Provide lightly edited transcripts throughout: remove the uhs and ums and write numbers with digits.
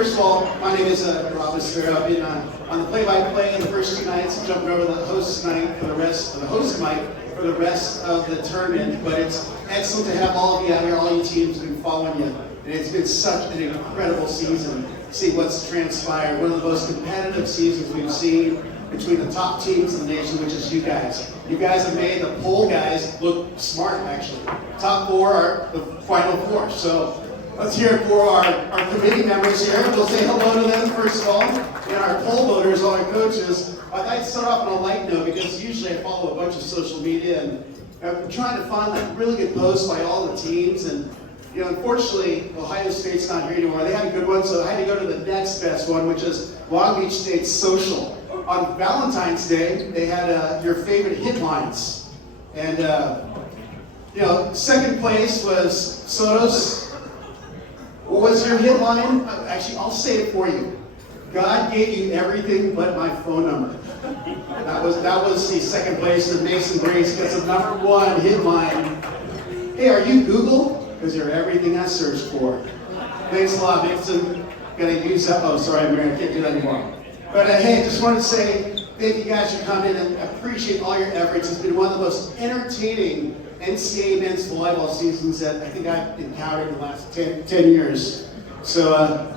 First of all, my name is Rob Sparrow. I've been on the play-by-play the first 2 nights, jumping over the host night for the rest of the host night for the rest of the tournament. But it's excellent to have all of you out here, all you teams have been following you. And it's been such an incredible season. See what's transpired. One of the most competitive seasons we've seen between the top teams in the nation, which is you guys. You guys have made the poll guys look smart, actually. Top 4 are the final 4. So let's hear it for our committee members here. We'll say hello to them first of all. And our poll voters, all our coaches. I'd like to start off on a light note because usually I follow a bunch of social media and I'm trying to find like really good posts by all the teams. And you know, unfortunately, Ohio State's not here anymore. They had a good one, so I had to go to the next best one, which is Long Beach State's social. On Valentine's Day, they had your favorite hit lines. And, you know, second place was Soto's. What was your hit line? Actually, I'll say it for you. God gave you everything but my phone number. That was the second place. And Mason Grace gets the #1 hit line. Hey, are you Google? Because you're everything I searched for. Thanks a lot, Mason. Gonna use that. Oh, sorry, Mary, I can't do that anymore. But hey, just wanted to say thank you guys for coming in and appreciate all your efforts. It's been one of the most entertaining NCAA men's volleyball seasons that I think I've encountered in the last 10 years. So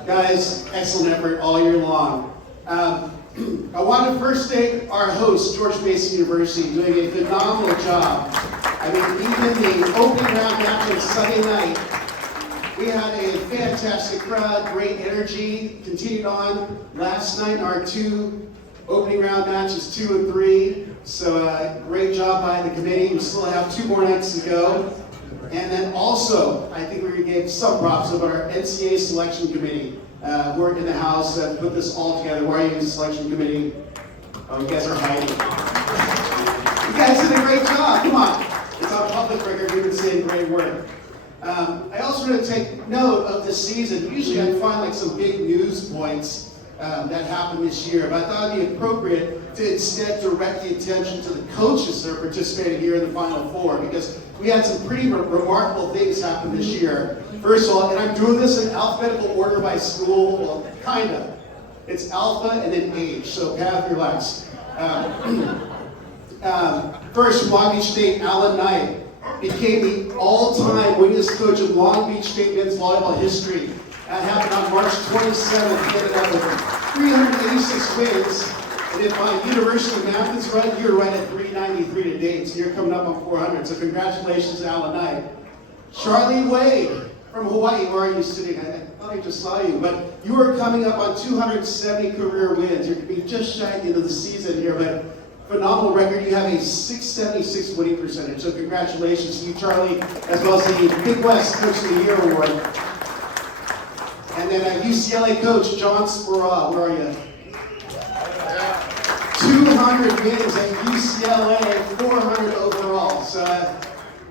guys, excellent effort all year long. I want to first thank our host, George Mason University, doing a phenomenal job. I mean, even the opening round match on Sunday night, we had a fantastic crowd, great energy, continued on last night, our 2 opening round matches, 2 and 3. So great job by the committee. We still have 2 more nights to go. And then also, I think we gave some props to our NCAA selection committee who are in the house that put this all together. Where are you in the selection committee? Oh, you guys are hiding. You guys did a great job, come on. It's on public record, we've been saying great work. I also want to take note of this season. Usually I find like some big news points that happened this year, but I thought it'd be appropriate to instead direct the attention to the coaches that are participating here in the Final Four, because we had some pretty remarkable things happen this year. First of all, and I'm doing this in alphabetical order by school, well, kind of. It's alpha and then age, so have your relax. First, Long Beach State, Alan Knight became the all-time winningest coach of Long Beach State men's volleyball history. That happened on March 27th. He ended up with 386 wins. And if my university math is right, you're right at 393 to date. So you're coming up on 400. So congratulations to Alan Knight. Charlie Wade from Hawaii. Where are you sitting? I thought I just saw you. But you are coming up on 270 career wins. You're going to be just shy at the end of the season here. But phenomenal record. You have a 676 winning percentage. So congratulations to you, Charlie, as well as the Big West Coach of the Year Award. And then UCLA coach, John Spurrell. Where are you? 200 wins at UCLA, 400 overall. So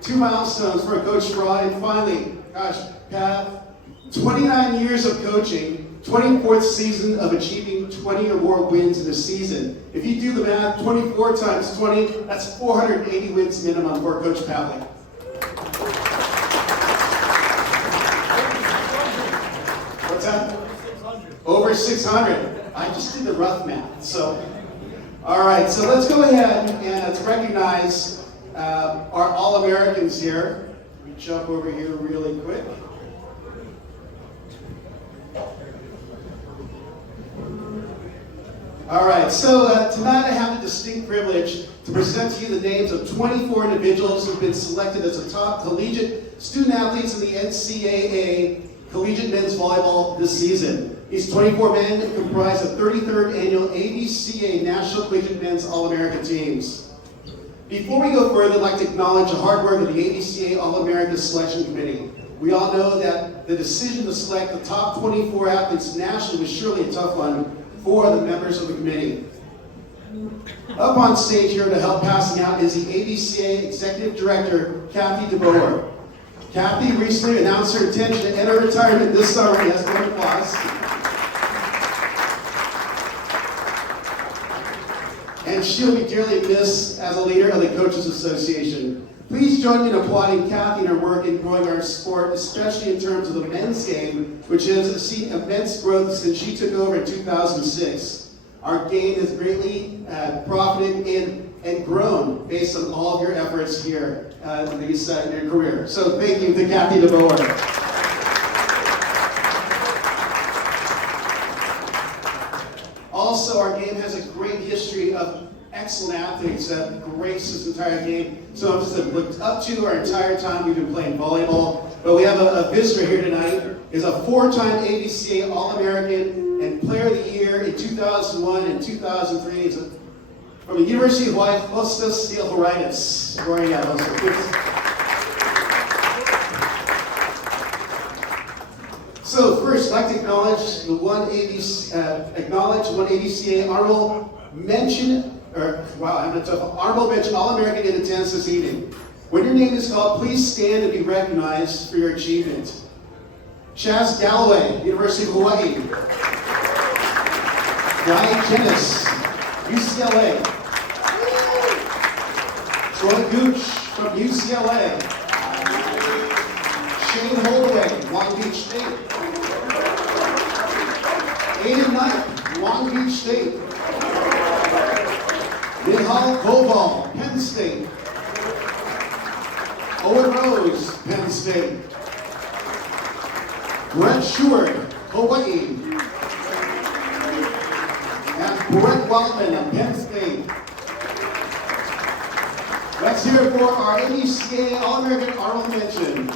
2 milestones for Coach Spurrell. And finally, gosh, Pat, 29 years of coaching, 24th season of achieving 20 or more wins in a season. If you do the math, 24 times 20, that's 480 wins minimum for Coach Pavlik. What's that? Over 600. I just did the rough math. So, all right. So let's go ahead and let's recognize our All-Americans here. Let me jump over here really quick. All right, so tonight I have the distinct privilege to present to you the names of 24 individuals who've been selected as the top collegiate student athletes in the NCAA collegiate men's volleyball this season. These 24 men comprise the 33rd annual AVCA National Collegiate Men's All-America teams. Before we go further, I'd like to acknowledge the hard work of the AVCA All-America Selection Committee. We all know that the decision to select the top 24 athletes nationally was surely a tough one for the members of the committee. Up on stage here to help passing out is the AVCA Executive Director, Kathy DeBoer. Kathy recently announced her intention to enter retirement this summer. Yes, round of applause. And she'll be dearly missed as a leader of the Coaches Association. Please join me in applauding Kathy and her work in growing our sport, especially in terms of the men's game, which has seen immense growth since she took over in 2006. Our game has greatly profited and grown based on all of your efforts here in your career. So thank you to Kathy DeBoer. Also, our game has a great history of excellent athletes that grace this entire game. So I've just looked up to our entire time we've been playing volleyball. But we have a visitor here tonight. Is a four-time AVCA All-American and Player of the Year in 2001 and 2003. He's from the University of Hawaii, Hostas Theohoritis. Where are you at, Hostas? So first, I'd like to acknowledge one AVCA honorable mention, honorable mention All-American in attendance this evening. When your name is called, please stand and be recognized for your achievement. Chaz Galloway, University of Hawaii. Ryan Kennis, UCLA. Troy Gooch from UCLA. Shane Holdaway, Long Beach State. Aiden Knight, Long Beach State. Nihal Koval, Penn State. Owen Rose, Penn State. Brett Sheward, Hawaii. And Brett Wildman of Penn State. Let's hear it for our AVCA All-American honorable mention.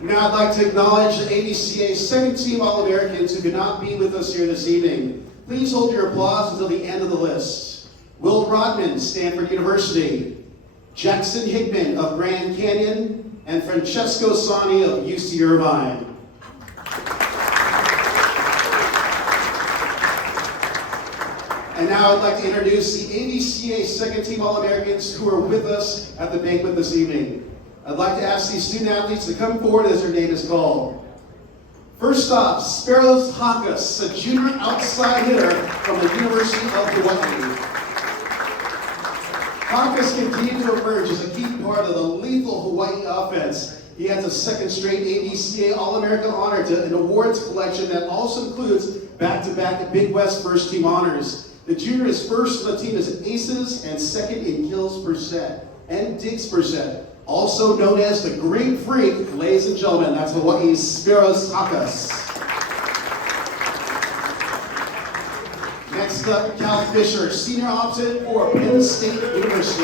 Now I'd like to acknowledge the AVCA's second team All-Americans who could not be with us here this evening. Please hold your applause until the end of the list. Will Rodman, Stanford University. Jackson Hickman of Grand Canyon. And Francesco Sani of UC Irvine. And now I'd like to introduce the AVCA second team All-Americans who are with us at the banquet this evening. I'd like to ask these student athletes to come forward as their name is called. First off, Speros Hakas, a junior outside hitter from the University of Hawaii. Hakas continued to emerge as a key part of the lethal Hawaii offense. He has a second straight AVCA All-American honor to an awards collection that also includes back-to-back Big West first team honors. The junior is first on the team as aces and second in kills per set and digs per set. Also known as the Great Freak, ladies and gentlemen, that's Hawaii's Speros Hakas. Next up, Cal Fisher, senior opposite for Penn State University.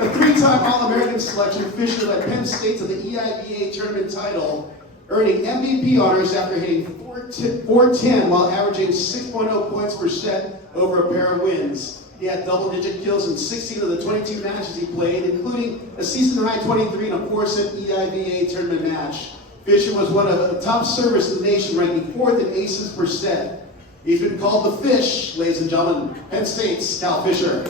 A three-time All-American selection, Fisher led Penn State to the EIVA tournament title, earning MVP honors after hitting .410 while averaging 6.0 points per set over a pair of wins. He had double-digit kills in 16 of the 22 matches he played, including a season-high 23 in a 4-set EIVA tournament match. Fisher was one of the top servers in the nation, ranking 4th in aces per set. He's been called the Fish, ladies and gentlemen. Penn State's Cal Fisher.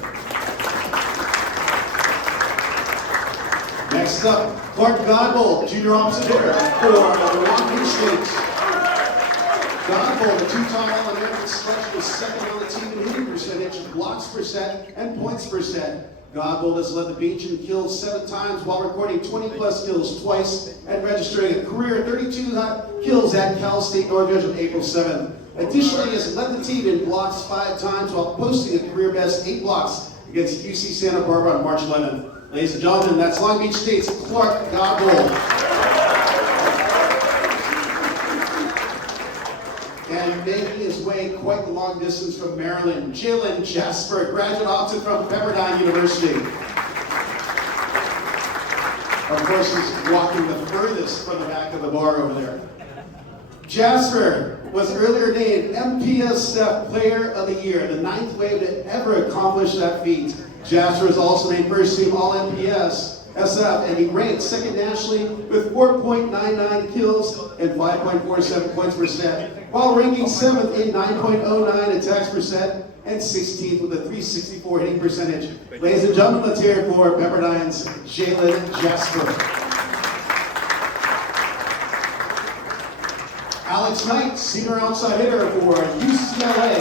Next up, Clark Godbold, junior opposite hitter for Long Beach State. Godbold, a two-time All-American selection, was second on the team in hitting percentage, blocks per set, and points per set. Godbold has led the beach in kills 7 times while recording 20-plus kills twice and registering a career 32 kills at Cal State Northridge on April 7th. Additionally, he has led the team in blocks 5 times while posting a career best 8 blocks against UC Santa Barbara on March 11th. Ladies and gentlemen, that's Long Beach State's Clark Godbold. And making his way quite the long distance from Maryland, Jalen Jasper, graduate opposite from Pepperdine University. Of course, he's walking the furthest from the back of the bar over there. Jasper was earlier named MPSF Player of the Year, the 9th wave to ever accomplish that feat. Jasper is also named first team All-MPS. SF, and he ranked second nationally with 4.99 kills and 5.47 points per set, while ranking 7th in 9.09 attacks per set and 16th with a 364 hitting percentage. Ladies and gentlemen, let's hear it for Pepperdine's Jalen Jasper. Alex Knight, senior outside hitter for UCLA.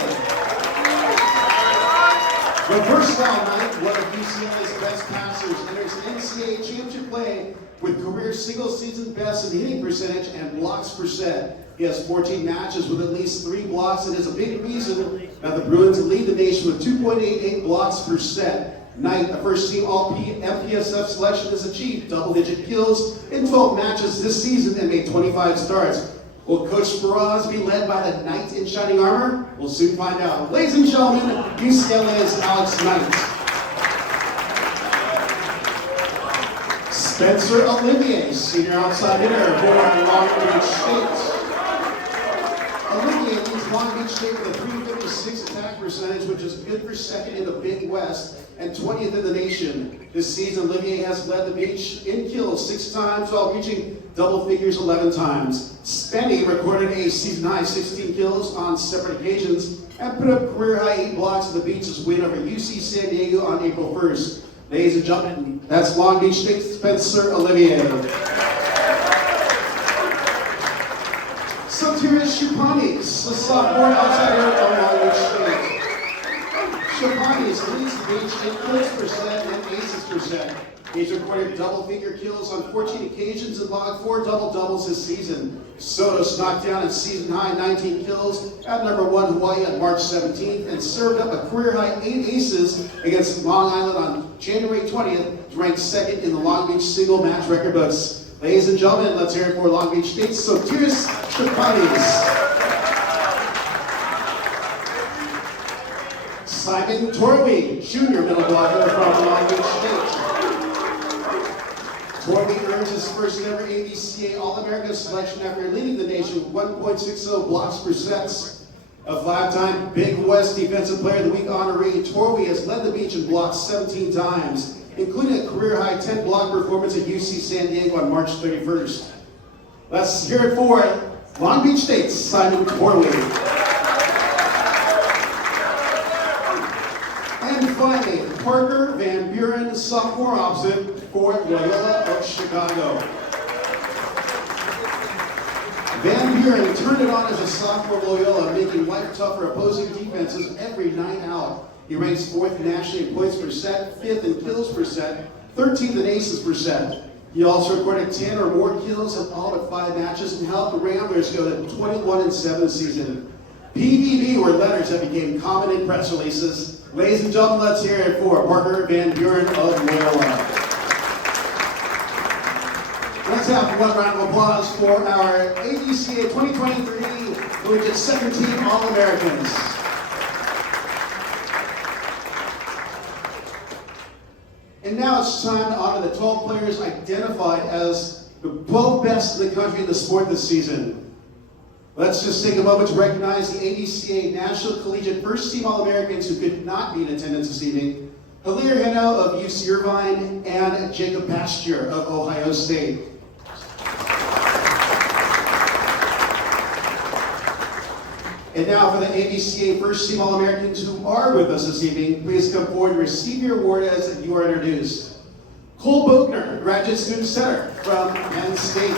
The versatile Knight, one of UCLA's best passers, enters NCAA championship play with career single-season best in hitting percentage and blocks per set. He has 14 matches with at least 3 blocks and is a big reason that the Bruins lead the nation with 2.88 blocks per set. Knight, a first-team All-MPSF selection, has achieved double-digit kills in 12 matches this season and made 25 starts. Will Coach Faraz be led by the Knight in shining armor? We'll soon find out. Ladies and gentlemen, UCLA's Alex Knight. Spencer Olivier, senior outside hitter for Long Beach State. Olivier leads Long Beach State with a .356 attack percentage, which is good for second in the Big West and 20th in the nation. This season, Olivier has led the beach in kills 6 times while reaching double figures 11 times. Spenny recorded a season-high 16 kills on separate occasions and put up career-high 8 blocks in the Beach's win over UC San Diego on April 1st. Ladies and gentlemen, that's Long Beach State Spencer Olivier. Sotiris Chupanis, the sophomore outsider of Long Beach State. Chupanis leads the Beach in kills percent and aces percent. He's recorded double-figure kills on 14 occasions and logged 4 double-doubles this season. Sotos knocked down a season-high 19 kills at #1 Hawaii on March 17th and served up a career-high 8 aces against Long Island on January 20th to rank second in the Long Beach single-match record books. Ladies and gentlemen, let's hear it for Long Beach State, Sotiris Chupanis. Simon Torby, junior middle blocker from Long Beach State. Torby earns his first ever AVCA All-America selection after leading the nation with 1.60 blocks per set. A 5-time Big West Defensive Player of the Week honoree, Torby has led the Beach in blocks 17 times, including a career-high 10 block performance at UC San Diego on March 31st. Let's hear it for Long Beach State's Simon Torby. And finally, Parker Van Buren, sophomore opposite for Loyola of Chicago. Van Buren turned it on as a sophomore at Loyola, making life tough for opposing defenses every night out. He ranks 4th nationally in points per set, 5th in kills per set, 13th in aces per set. He also recorded 10 or more kills in all but 5 matches and helped the Ramblers go to 21-7 this season. PVB were letters that became common in press releases. Ladies and gentlemen, let's hear it for Parker Van Buren of Loyola. Let's have one round of applause for our AVCA 2023 Collegiate Second Team All-Americans. And now it's time to honor the 12 players identified as the 12 best in the country in the sport this season. Let's just take a moment to recognize the AVCA National Collegiate First Team All-Americans who could not be in attendance this evening. Hilaire Heno of UC Irvine and Jacob Pasture of Ohio State. And now for the AVCA First Team All-Americans who are with us this evening, please come forward and receive your award as you are introduced. Cole Bogner, graduate student center from Penn State.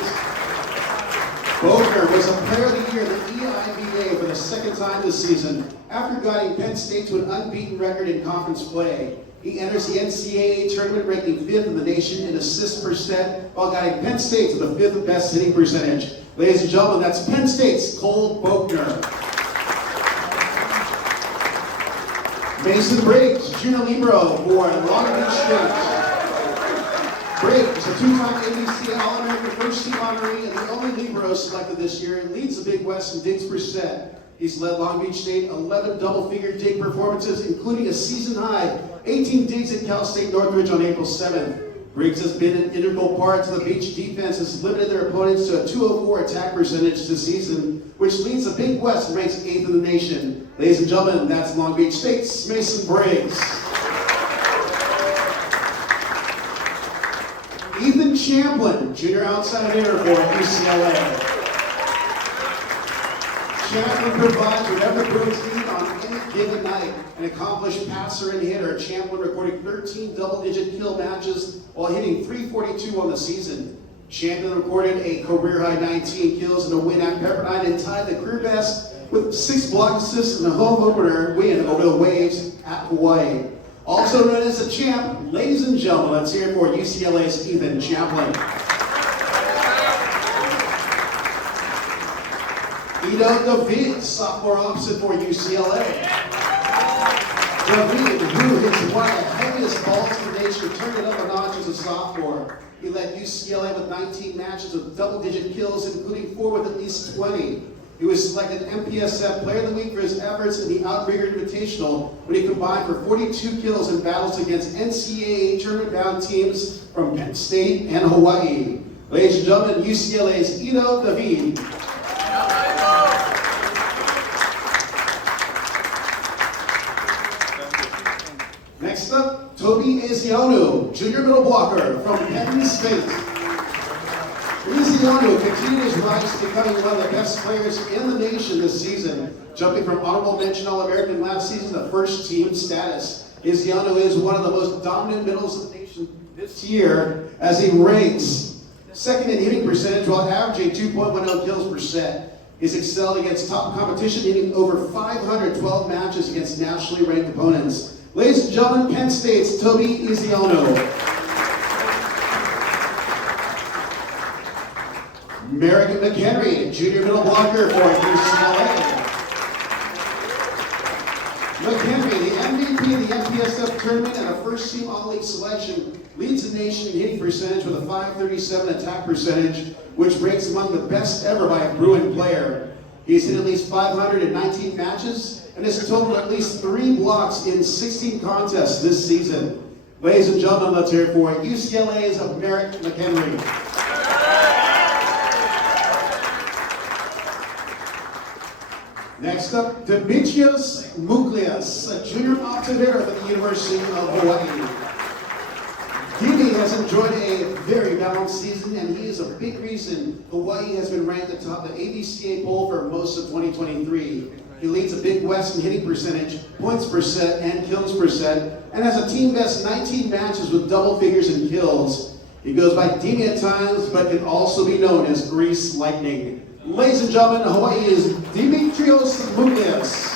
Bogner was a Player of the Year in the EIVA for the 2nd time this season after guiding Penn State to an unbeaten record in conference play. He enters the NCAA tournament ranking 5th in the nation in assists per set while guiding Penn State to the 5th best hitting percentage. Ladies and gentlemen, that's Penn State's Cole Bogner. Mason Briggs, junior libero for Long Beach State. Briggs, a 2-time AVCA All-American First Team honoree and the only libero selected this year, leads the Big West in digs per set. He's led Long Beach State 11 double-figure dig performances, including a season-high 18 digs at Cal State Northridge on April 7th. Briggs has been an integral part to the Beach defense, has limited their opponents to a .204 attack percentage this season, which leads the Big West and ranks 8th in the nation. Ladies and gentlemen, that's Long Beach State's Mason Briggs. Ethan Champlin, junior outside hitter for UCLA. Champlin provides whatever the Bruins need on any given night. An accomplished passer and hitter, Champlin recorded 13 double-digit kill matches while hitting .342 on the season. Champion recorded a career-high 19 kills in a win at Pepperdine and tied the career best with 6 block assists in a home opener win over the Waves at Hawaii. Also known as the champ, ladies and gentlemen, let's hear it for UCLA's Ethan Champlin. Ido David, sophomore opposite for UCLA. David, who hits one of the heaviest balls in the nation, turned it up a notch as a sophomore. He led UCLA with 19 matches with double-digit kills, including 4 with at least 20. He was selected MPSF Player of the Week for his efforts in the Outrigger Invitational when he combined for 42 kills in battles against NCAA tournament-bound teams from Penn State and Hawaii. Ladies and gentlemen, UCLA's Ido David. Next up, Toby Ezeonu, junior middle blocker from Penn State. Ezeonu continued his rise to becoming one of the best players in the nation this season, jumping from honorable mention All-American last season to first team status. Ezeonu is one of the most dominant middles in the nation this year as he ranks second in hitting percentage while averaging 2.10 kills per set. He's excelled against top competition, hitting over 512 matches against nationally ranked opponents. Ladies and gentlemen, Penn State's Toby Ezeonu. Merrick McHenry, junior middle blocker for UCLA. McHenry, the MVP of the MPSF tournament and a first-team All-League selection, leads the nation in hitting percentage with a .537 attack percentage, which ranks among the best ever by a Bruin player. He's hit at least 519 matches and has totaled at least 3 blocks in 16 contests this season. Ladies and gentlemen, let's hear it for UCLA's Merrick McHenry. Next up, Demetrios Mouglias, a junior opposite hitter for the University of Hawaii. Dimi has enjoyed a very balanced season, and he is a big reason Hawaii has been ranked atop the AVCA poll for most of 2023. He leads the Big West in hitting percentage, points per set, and kills per set, and has a team best 19 matches with double figures in kills. He goes by Dimi at times, but can also be known as Grease Lightning. Ladies and gentlemen, Hawaii is Demetrios Mouglias.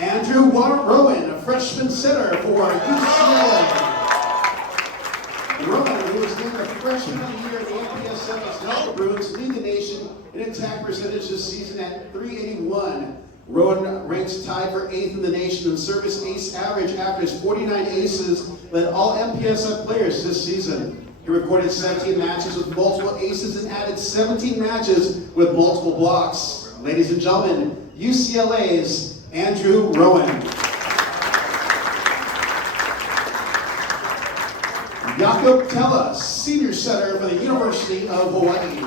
Andrew Rowan, a freshman center for UCLA. Rowan, who was named the freshman of the year in the MPSF, has helped the Bruins lead the nation in attack percentage this season at .381. Rowan ranks tied for 8th in the nation in service ace average after his 49 aces, led all MPSF players this season. He recorded 17 matches with multiple aces and added 17 matches with multiple blocks. Ladies and gentlemen, UCLA's Andrew Rowan. Jakob Tella, senior center for the University of Hawaii.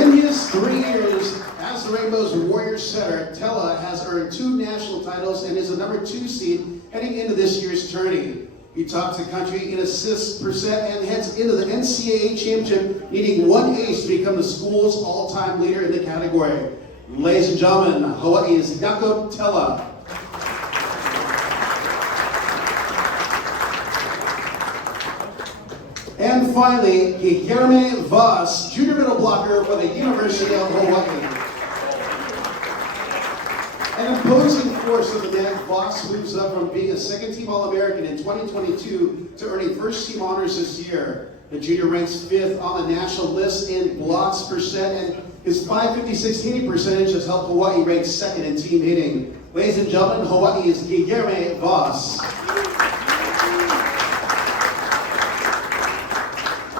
In his 3 years as the Rainbows Warrior center, Tella has earned 2 national titles and is a number 2 seed heading into this year's tourney. He tops the country in assists per set and heads into the NCAA championship, needing 1 ace to become the school's all-time leader in the category. Ladies and gentlemen, Hawaii's Jakob Tella. And finally, Guilherme Vaz, junior middle blocker for the University of Hawaii. An imposing force of the net, Voss moves up from being a second-team All-American in 2022 to earning first-team honors this year. The junior ranks 5th on the national list in blocks per set, and his .556 hitting percentage has helped Hawaii rank 2nd in team hitting. Ladies and gentlemen, Hawaii's Guilherme Voss.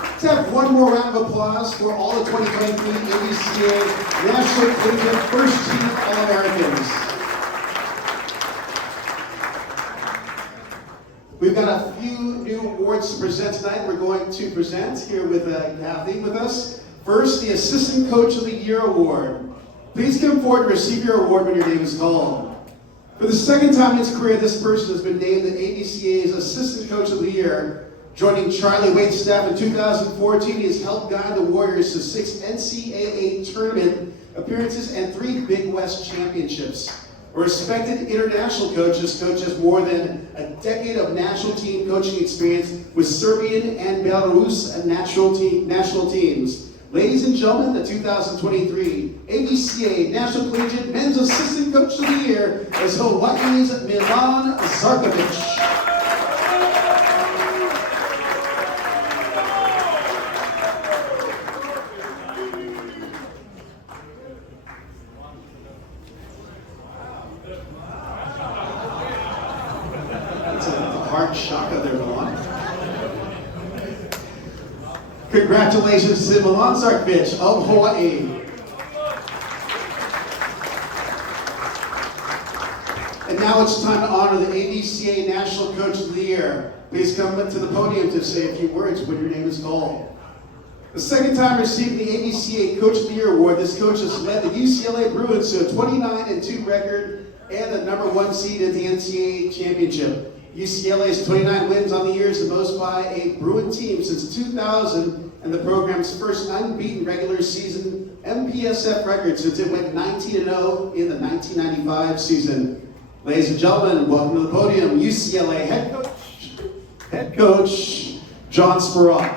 Let's have one more round of applause for all the 2023 AVCA National Collegiate First-Team All-Americans. We've got a few new awards to present tonight. We're going to present here with Kathy with us. First, the Assistant Coach of the Year Award. Please come forward to receive your award when your name is called. For the second time in his career, this person has been named the AVCA's Assistant Coach of the Year. Joining Charlie Waite's staff in 2014, he has helped guide the Warriors to 6 NCAA tournament appearances and 3 Big West championships. A respected international coach, this coach has more than a decade of national team coaching experience with Serbian and Belarus national teams. Ladies and gentlemen, the 2023 AVCA National Collegiate Men's Assistant Coach of the Year is Hawaii's Milan Zarkovic. Shaka there, Milan. Congratulations to Milan Zarkovic of Hawaii. And now it's time to honor the AVCA National Coach of the Year. Please come to the podium to say a few words when your name is called. The second time receiving the AVCA Coach of the Year award, this coach has led the UCLA Bruins to a 29-2 record and the #1 seed at the NCAA Championship. UCLA's 29 wins on the year is the most by a Bruin team since 2000 and the program's first unbeaten regular season MPSF record since it went 19-0 in the 1995 season. Ladies and gentlemen, welcome to the podium, UCLA head coach John Spurall.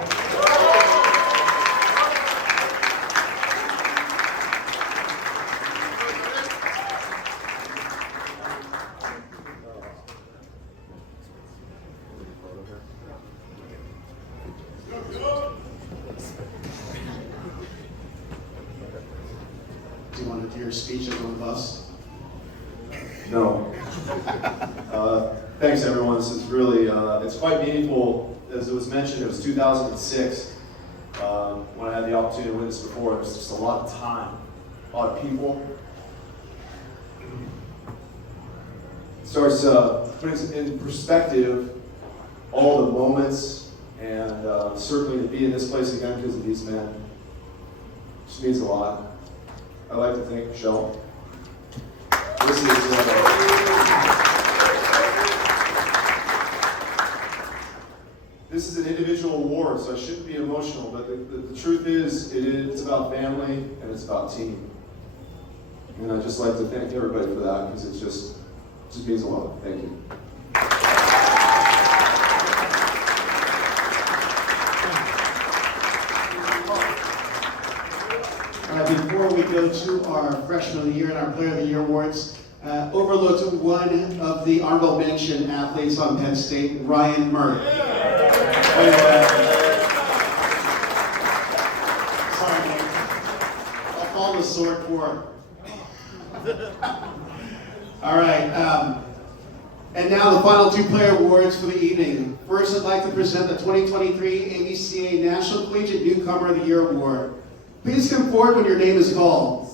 Do you want to do your speech as one of us? No. Thanks everyone. This is really, it's quite meaningful. As it was mentioned, it was 2006 when I had the opportunity to win this before. It was just a lot of time, a lot of people. It starts putting in perspective all the moments, and certainly to be in this place again because of these men just means a lot. I'd like to thank Michelle. This is an individual award, so I shouldn't be emotional, but the truth is, it's about family and it's about team. And I'd just like to thank everybody for that because it just means a lot. Thank you. Before we go to our Freshman of the Year and our Player of the Year awards, overlooked one of the honorable mention athletes on Penn State, Ryan Murray. Sorry, Nick. I'll call the sword for All right. And now the final two player awards for the evening. First, I'd like to present the 2023 AVCA National Collegiate Newcomer of the Year Award. Please come forward when your name is called.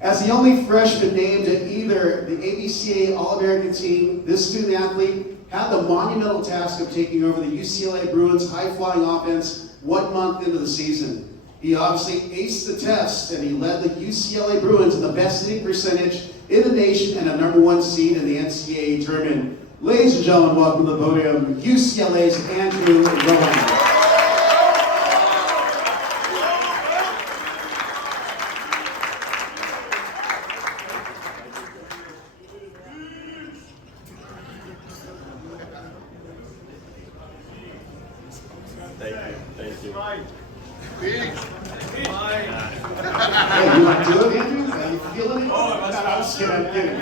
As the only freshman named at either the AVCA All-American team, this student athlete had the monumental task of taking over the UCLA Bruins high-flying offense 1 month into the season. He obviously aced the test, and he led the UCLA Bruins in the best hitting percentage in the nation and a #1 seed in the NCAA tournament. Ladies and gentlemen, welcome to the podium, UCLA's Andrew Rowan. Thank you. Hey, you want to do it, Andrew? Are you feeling it? Oh, I'm just kidding. I'm kidding.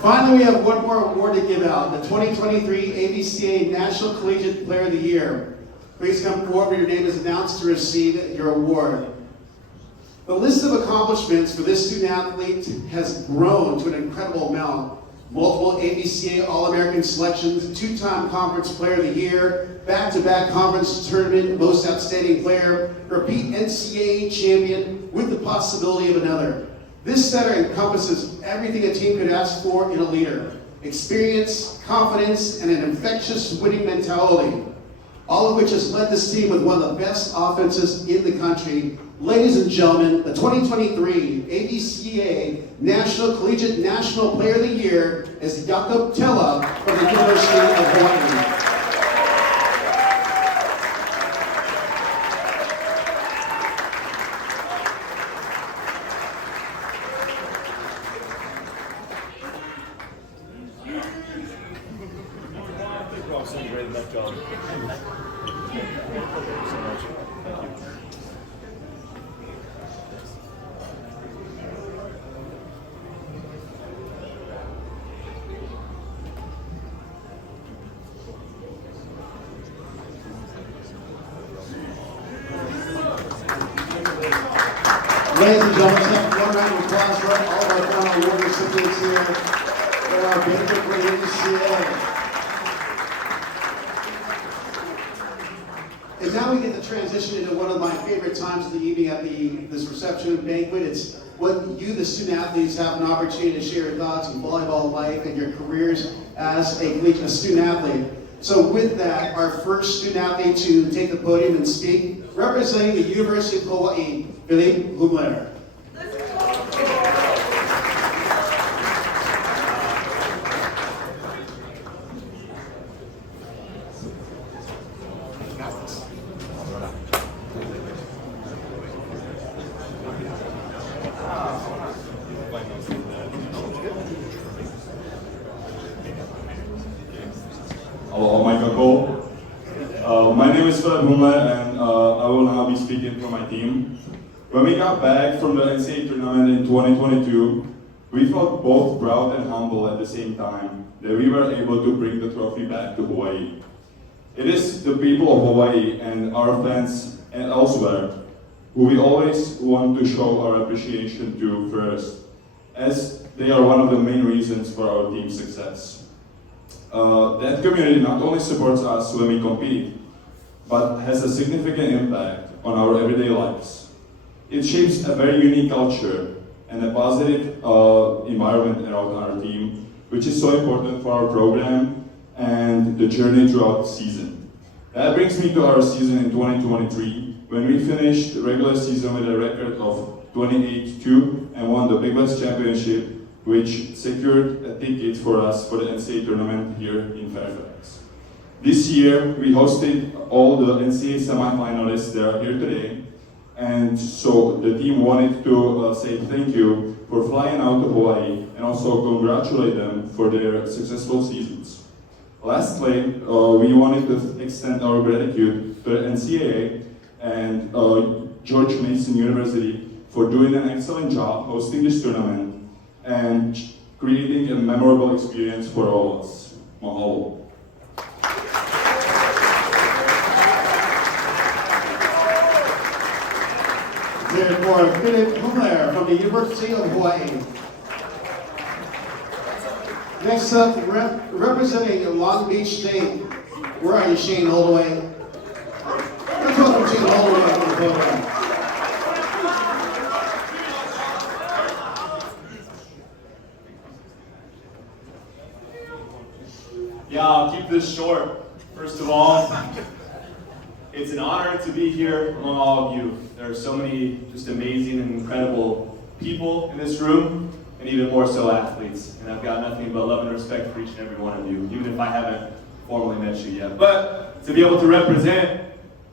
Finally, we have one more award to give out, the 2023 AVCA National Collegiate Player of the Year. Please come forward when your name is announced to receive your award. The list of accomplishments for this student athlete has grown to an incredible amount. Multiple AVCA All-American selections, 2-time Conference Player of the Year, back-to-back conference tournament most outstanding player, repeat NCAA champion with the possibility of another. This setter encompasses everything a team could ask for in a leader: experience, confidence, and an infectious winning mentality, all of which has led this team with one of the best offenses in the country. Ladies and gentlemen, the 2023 AVCA National Collegiate National Player of the Year is Jakob Tella from the University of Hawaii. so much. Thank you. Ladies and gentlemen, let's have one round of applause for all of our final award recipients here for our Banquet for AVCA. And now we get to transition into one of my favorite times of the evening at this reception and banquet. It's when you, the student athletes, have an opportunity to share your thoughts on volleyball life and your careers as a student athlete. So with that, our first student athlete to take the podium and speak, representing the University of Hawaii, Billy Humler. Hello, Michael. My name is Philip Humle, and I will now be speaking for my team. When we got back from the NCAA tournament in 2022, we felt both proud and humble at the same time that we were able to bring the trophy back to Hawaii. It is the people of Hawaii and our fans and elsewhere who we always want to show our appreciation to first, as they are one of the main reasons for our team's success. That community not only supports us when we compete, but has a significant impact on our everyday lives. It shapes a very unique culture and a positive environment around our team, which is so important for our program and the journey throughout the season. That brings me to our season in 2023, when we finished the regular season with a record of 28-2 and won the Big West Championship, which secured a ticket for us for the NCAA tournament here in Fairfax. This year, we hosted all the NCAA semifinalists that are here today, and so the team wanted to say thank you for flying out to Hawaii and also congratulate them for their successful seasons. Lastly, we wanted to extend our gratitude to the NCAA and George Mason University for doing an excellent job hosting this tournament and creating a memorable experience for all of us. Mahalo. Therefore, Philip Humler from the University of Hawaii. Next up, representing Long Beach State. Where are you, Shane Holdaway? Let's welcome Shane Holdaway to the podium. Yeah, I'll keep this short. First of all, it's an honor to be here among all of you. There are so many just amazing and incredible people in this room, and even more so athletes. And I've got nothing but love and respect for each and every one of you, even if I haven't formally met you yet. But to be able to represent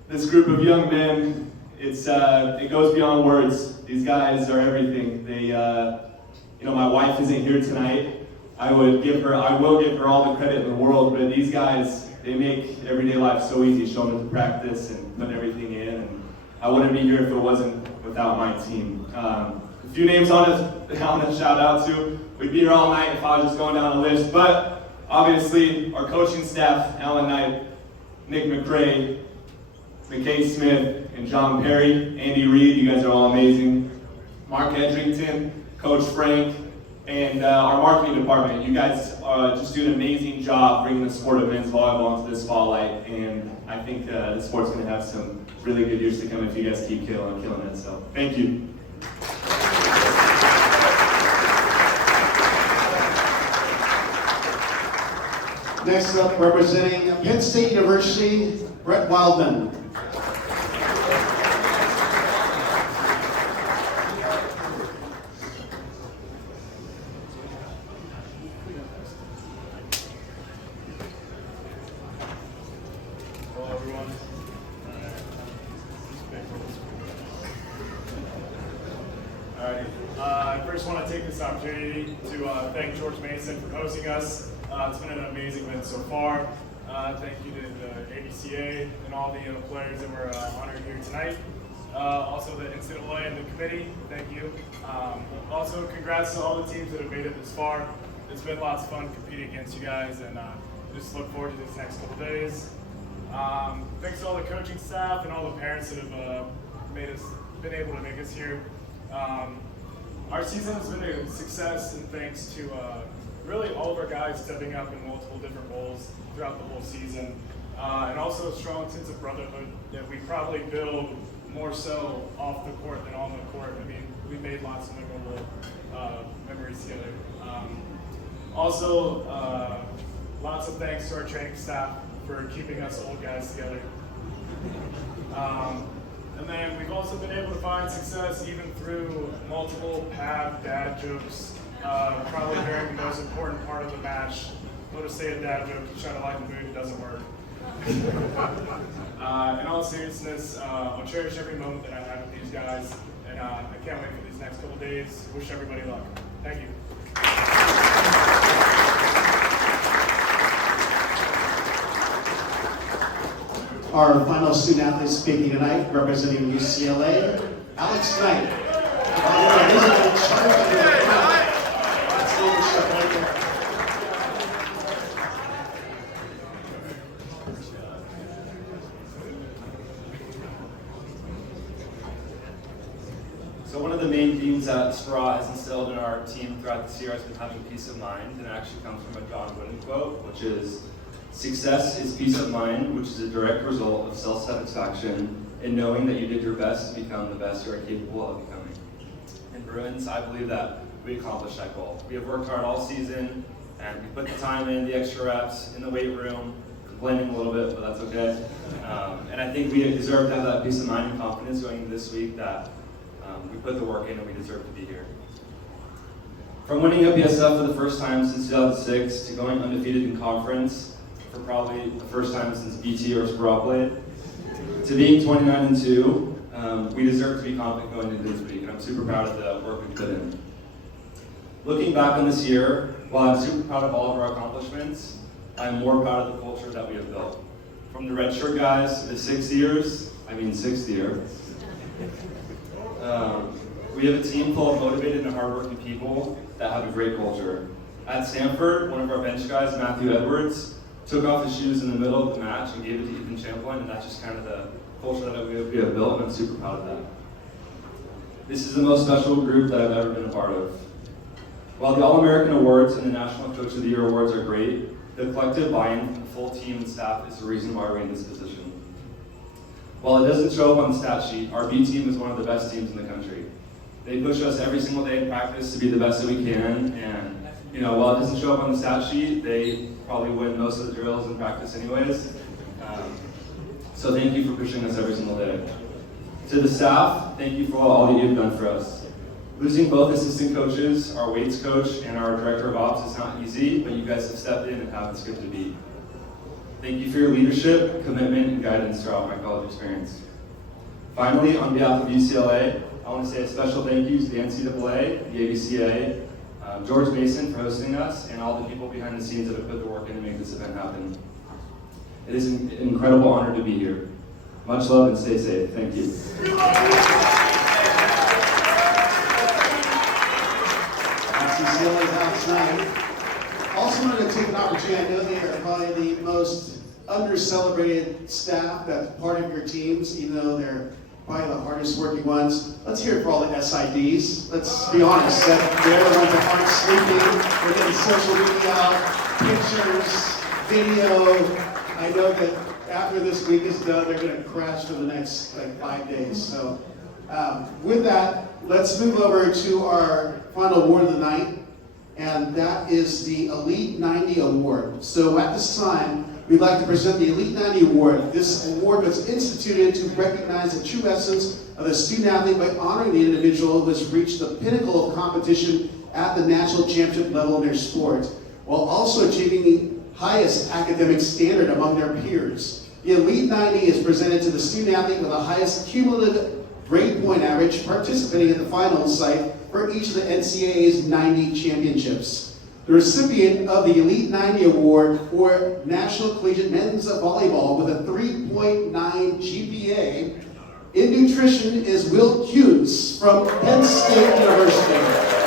this group of young men, it goes beyond words. These guys are everything. My wife isn't here tonight. I will give her all the credit in the world, but these guys, they make everyday life so easy, showing up to practice and putting everything in. And I wouldn't be here if it wasn't without my team. A few names I want to shout out to. We'd be here all night if I was just going down the list, but obviously our coaching staff, Alan Knight, Nick McRae, McKay Smith, and John Perry, Andy Reed, you guys are all amazing. Mark Edrington, Coach Frank, and our marketing department. You guys just do an amazing job bringing the sport of men's volleyball into the spotlight, and I think the sport's going to have some really good years to come if you guys keep killing it. So thank you. Next up, representing Penn State University, Brett Wildman. Hello, everyone. Alrighty. I first want to take this opportunity to thank George Mason for hosting us. It's been an amazing event so far. Thank you to the AVCA and all the players that were honored here tonight. Also the NCAA and the committee, thank you. Also congrats to all the teams that have made it this far. It's been lots of fun competing against you guys, and just look forward to these next couple days. Thanks to all the coaching staff and all the parents that have been able to make us here. Our season has been a success, and thanks to really all of our guys stepping up in multiple different roles throughout the whole season. And also a strong sense of brotherhood that we probably build more so off the court than on the court. I mean, we made lots of memorable memories together. Also, lots of thanks to our training staff for keeping us old guys together. And then we've also been able to find success even through multiple dad jokes. Probably during the most important part of the match. Go to say a dad joke, you try to lighten the mood, it doesn't work. In all seriousness, I'll cherish every moment that I had with these guys, and I can't wait for these next couple days. Wish everybody luck. Thank you. Our final student athlete speaking tonight, representing UCLA, Alex Knight. So one of the main themes that Straw has instilled in our team throughout this year has been having peace of mind, and it actually comes from a John Wooden quote, which is, "Success is peace of mind, which is a direct result of self-satisfaction in knowing that you did your best to become the best you are capable of becoming." In Bruins, I believe that we accomplished that goal. We have worked hard all season, and we put the time in, the extra reps, in the weight room, complaining a little bit, but that's okay. And I think we deserve to have that peace of mind and confidence going into this week that we put the work in and we deserve to be here. From winning a PSF for the first time since 2006 to going undefeated in conference for probably the first time since BT or Sprout played, to being 29-2, we deserve to be confident going into this week, and I'm super proud of the work we put in. Looking back on this year, while I'm super proud of all of our accomplishments, I'm more proud of the culture that we have built. From the redshirt guys to the sixth year, we have a team full of motivated and hardworking people that have a great culture. At Stanford, one of our bench guys, Matthew Edwards, took off his shoes in the middle of the match and gave it to Ethan Champlin, and that's just kind of the culture that we have built, and I'm super proud of that. This is the most special group that I've ever been a part of. While the All-American Awards and the National Coach of the Year Awards are great, the collective buy-in from the full team and staff is the reason why we're in this position. While it doesn't show up on the stat sheet, our B team is one of the best teams in the country. They push us every single day in practice to be the best that we can, and while it doesn't show up on the stat sheet, they probably win most of the drills in practice anyways. So thank you for pushing us every single day. To the staff, thank you for all that you've done for us. Losing both assistant coaches, our weights coach, and our director of ops is not easy, but you guys have stepped in and have skipped a beat. Thank you for your leadership, commitment, and guidance throughout my college experience. Finally, on behalf of UCLA, I want to say a special thank you to the NCAA, the AVCA, George Mason for hosting us, and all the people behind the scenes that have put the work in to make this event happen. It is an incredible honor to be here. Much love and stay safe. Thank you. UCLA's Alex Knight. Also wanted to take an opportunity, I know they are probably the most under-celebrated staff that's part of your teams, even though they're probably the hardest working ones. Let's hear it for all the SIDs. Let's be honest, that they're the ones that aren't sleeping. We're getting social media, pictures, video. I know that after this week is done, they're going to crash for the next 5 days. So with that, let's move over to our final award of the night, and that is the Elite 90 Award. So at this time, we'd like to present the Elite 90 Award. This award was instituted to recognize the true essence of the student athlete by honoring the individual who has reached the pinnacle of competition at the national championship level in their sport, while also achieving the highest academic standard among their peers. The Elite 90 is presented to the student athlete with the highest cumulative grade point average participating at the finals site for each of the NCAA's 90 championships. the recipient of the Elite 90 Award for National Collegiate Men's Volleyball with a 3.9 GPA in nutrition is Will Kuntz from Penn State University.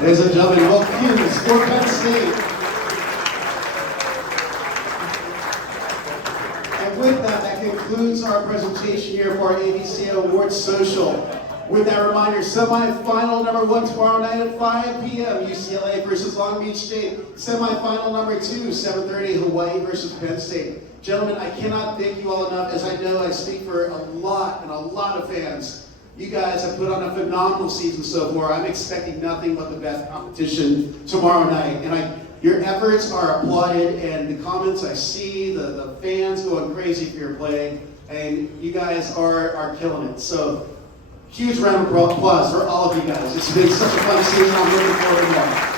Ladies and gentlemen, Will Kuntz for Penn State. And with that, that concludes our presentation here for our AVCA Awards Social. With that reminder, semifinal number 1 tomorrow night at 5 p.m. UCLA versus Long Beach State. Semifinal number 2, 7:30 Hawaii versus Penn State. Gentlemen, I cannot thank you all enough, as I know I speak for a lot of fans. You guys have put on a phenomenal season so far. I'm expecting nothing but the best competition tomorrow night. And your efforts are applauded, and the comments I see, the fans going crazy for your play, and you guys are killing it. So huge round of applause for all of you guys. It's been such a fun season. I'm looking forward to more.